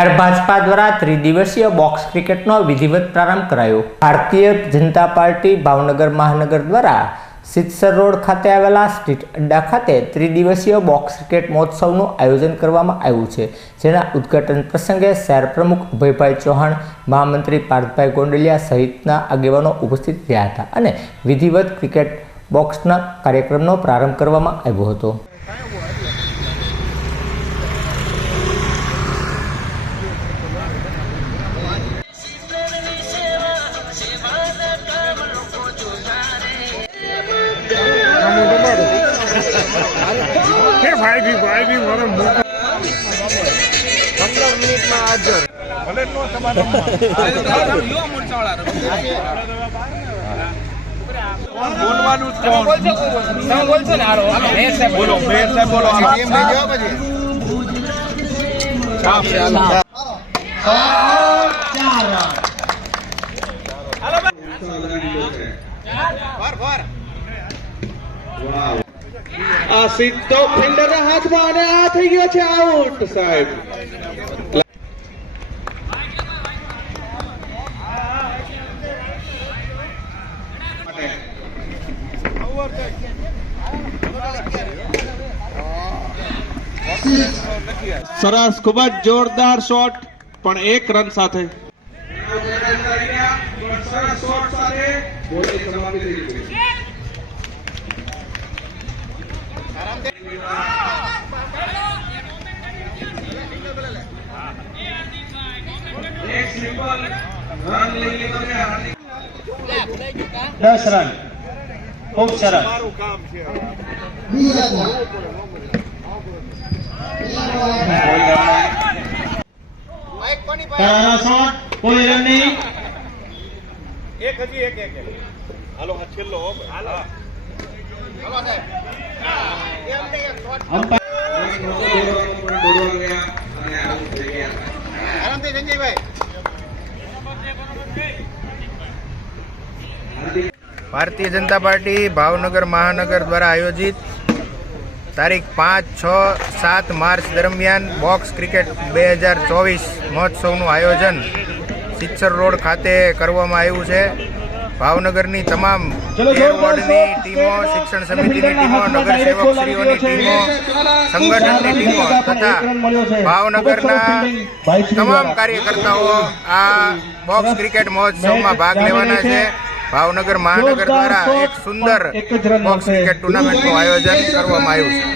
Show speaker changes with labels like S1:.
S1: શહેર ભાજપા દ્વારા ત્રિદિવસીય બોક્સ ક્રિકેટનો વિધિવત પ્રારંભ કરાયો. ભારતીય જનતા પાર્ટી ભાવનગર મહાનગર દ્વારા સિત્સર રોડ ખાતે આવેલા સ્ટ્રીટ અડ્ડા ખાતે ત્રિદિવસીય બોક્સ ક્રિકેટ મહોત્સવનું આયોજન કરવામાં આવ્યું છે, જેના ઉદ્ઘાટન પ્રસંગે શહેર પ્રમુખ અભયભાઈ ચૌહાણ, મહામંત્રી પાર્થભાઈ ગોંડલિયા સહિતના આગેવાનો ઉપસ્થિત રહ્યા હતા અને વિધિવત ક્રિકેટ બોક્સના કાર્યક્રમનો પ્રારંભ કરવામાં આવ્યો હતો.
S2: ભાઈ બી ભાઈ બી મારે ભલે નો તમારે બોલવાનું જ કોણ બોલો બોલો
S3: આ સીધો ફિલ્ડરના હાથમાં અને આ થઈ ગયો છે આઉટ સાહેબ. સરસ ખૂબ જ જોરદાર શોટ પણ એક રન સાથે.
S4: દસ રન ખૂબ સરસ.
S2: મારું કામ છે
S4: તારાનો શોટ કોઈ રન નહીં.
S2: એક હજી એક એક. હાલો છેલ્લો હાલો હાલો
S4: અમ્પાયર
S5: ભારતીય જનતા પાર્ટી ભાવનગર મહાનગર દ્વારા આયોજિત તારીખ પાંચ, છ, સાત માર્ચ દરમિયાન બોક્સ ક્રિકેટ બે હજાર ચોવીસ મહોત્સવનું આયોજન સિત્સર રોડ ખાતે કરવામાં આવ્યું છે. ભાવનગરની તમામ વોર્ડની ટીમો શિક્ષણ સમિતિની ટીમો નગરસેવકશ્રીઓની ટીમો સંગઠનની ટીમો તથા ભાવનગરના તમામ કાર્યકર્તાઓ આ બોક્સ ક્રિકેટ મહોત્સવમાં ભાગ લેવાના છે. ભાવનગર મહાનગર દ્વારા એક સુંદર બોક્સ ક્રિકેટ ટુર્નામેન્ટનું આયોજન કરવામાં આવ્યું છે.